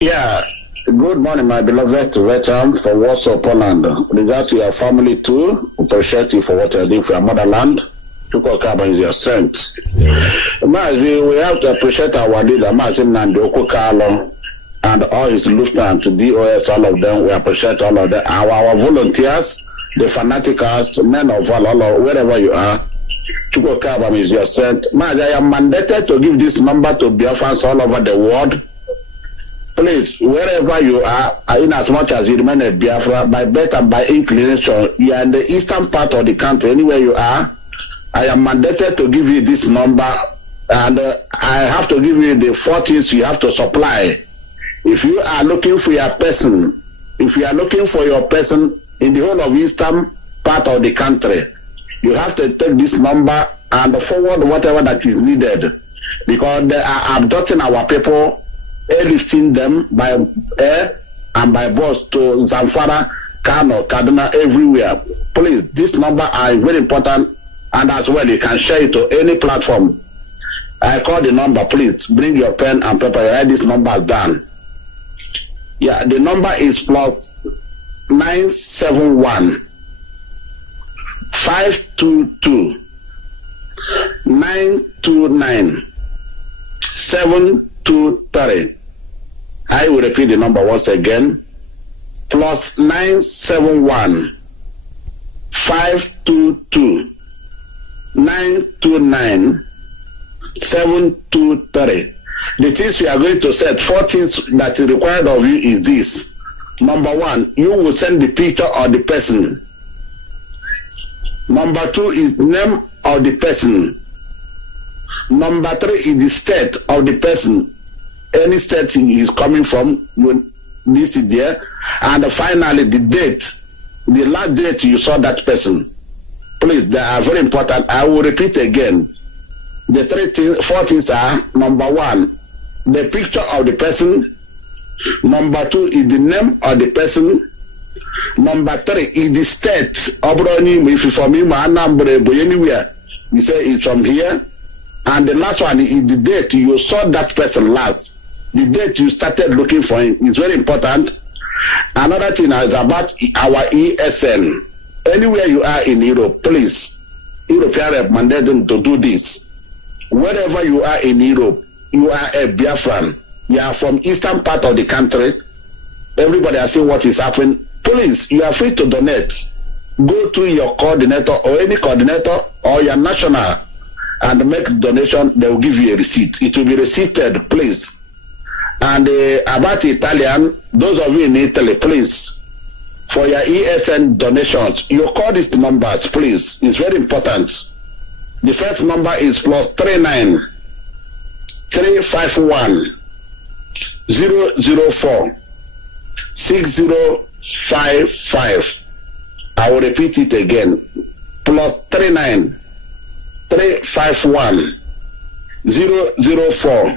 Yeah, good morning, my beloved veteran from Warsaw, Poland. Regard to your family too. Appreciate you for what you're doing for your motherland. Chukwuka is your strength. We have to appreciate our leader, Martin Nandoko Carlo, and all his lieutenants, DOS, all of them. We appreciate all of them. Our volunteers, the fanaticals, men of valor, wherever you are. Chukwuka is your strength. I am mandated to give this number to Biafrans all over the world. Please, wherever you are, in as much as you remain a Biafra, by birth and by inclination, you are in the eastern part of the country, anywhere you are, I am mandated to give you this number, and I have to give you the 4 things you have to supply. If you are looking for your person, in the whole of eastern part of the country, you have to take this number and forward whatever that is needed, because they are abducting our people, airlifting them by air and by bus to Zamfara, Kano, Kaduna, everywhere. Please, this number are very important, and as well you can share it to any platform. I call the number. Please bring your pen and paper. Write this number down. Yeah, the number is plus 971 522 929 723. I will repeat the number once again. Plus 971 522 929 723. The things we are going to set, 4 things that is required of you is this. Number 1, you will send the picture of the person. Number 2 is name of the person. Number 3 is the state of the person. Any state he is coming from, this is there. And finally, the date, the last date you saw that person. Please, they are very important. I will repeat again. The 4 things are: number 1, the picture of the person. Number 2 is the name of the person. Number 3 is the state. If you from him, anywhere, you say it's from here. And the last one is the date you saw that person last. The date you started looking for him is very important. Another thing is about our ESN. Anywhere you are in Europe, please, European rep mandate them to do this. Wherever you are in Europe, you are a Biafran. You are from eastern part of the country. Everybody has seen what is happening. Please, you are free to donate. Go to your coordinator or any coordinator or your national and make donation. They will give you a receipt. It will be receipted, please. And about Italian, those of you in Italy, please, for your ESN donations, you call these numbers, please. It's very important. The first number is plus 39 351 004 6055. I will repeat it again. Plus 39 351 004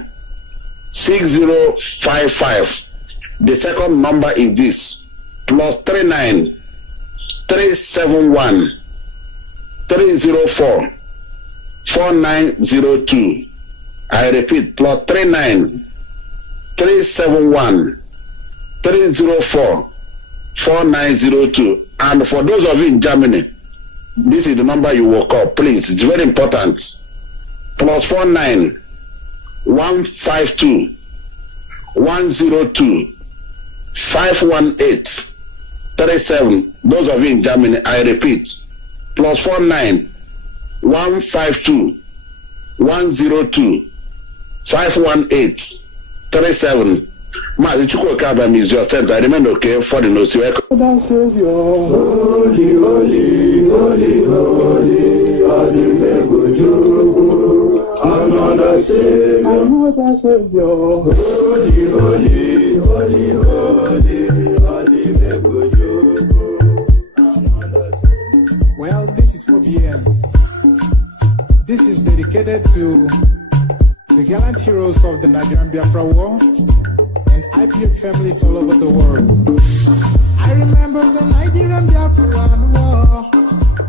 6055. The second number is this: plus 39 371 304 4902. I repeat, plus 39 371 304 4902. And for those of you in Germany, this is the number you will call, please. It's very important. Plus 49 152 102 518 37. Those of you in Germany, I repeat, plus 49 152 102 518 37. Mazi Chukwuka is your center. I remain okay for the notes. Holy, holy, holy, holy, holy, another Savior, holy, holy, holy, holy, Well, this is OBN. This is dedicated to the gallant heroes of the Nigerian Biafra War and IPF families all over the world. I remember the Nigerian Biafra War,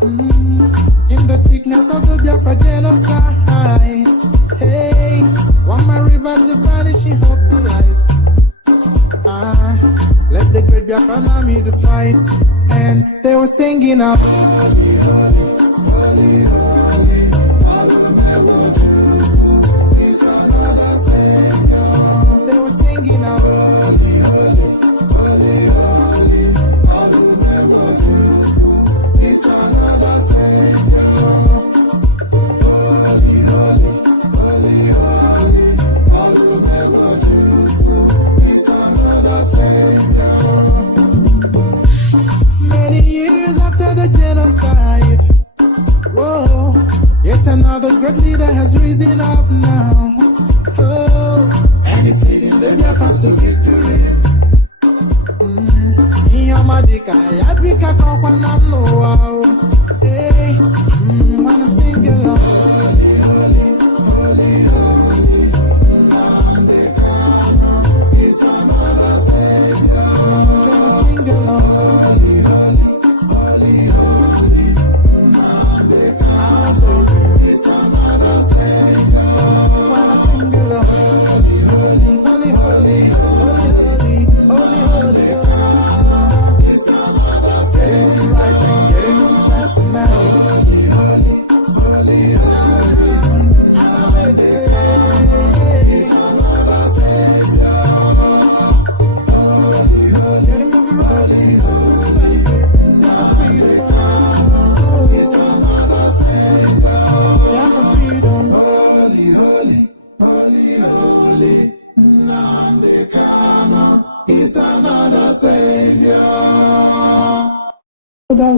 in the thickness of the Biafra genocide. Hey, one man revived the vanishing hope to life. Biafran army to fight, and they were singing out. They were singing out. Many years after the genocide, whoa, yet another great leader has risen up now. Oh, and he's leading the Biafrans to victory. Yamadika, Yabika, Kopanam, wow. Hey, when I'm singing along.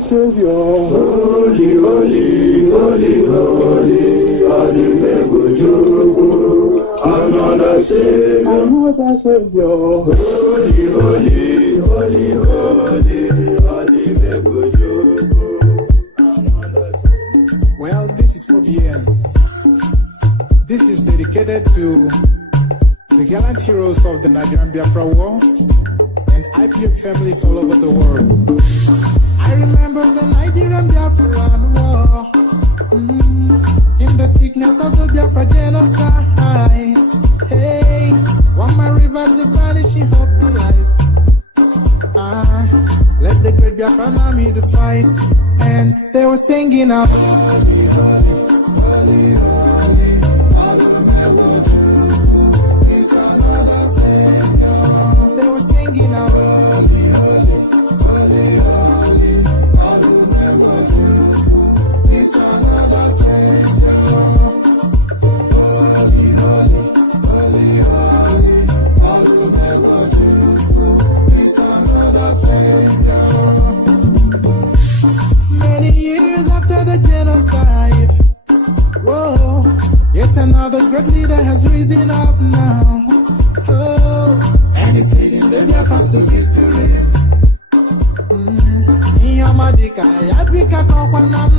Savior, holy, holy, holy, holy, another Savior, holy, holy, holy, holy, well, this is Mobiel. This is dedicated to the gallant heroes of the Nigerian Biafra War and IPF families all over the world. I remember the Nigerian Biafran war, in the thickness of the Biafra genocide. Hey, one man revived the vanishing hope to life. Let the great Biafran army to fight, and they were singing out. They were singing out. Many years after the genocide, whoa, yet another great leader has risen up now. Oh, and he's leading the Biafrans to victory. Yamadika, Yabika, Kopanam,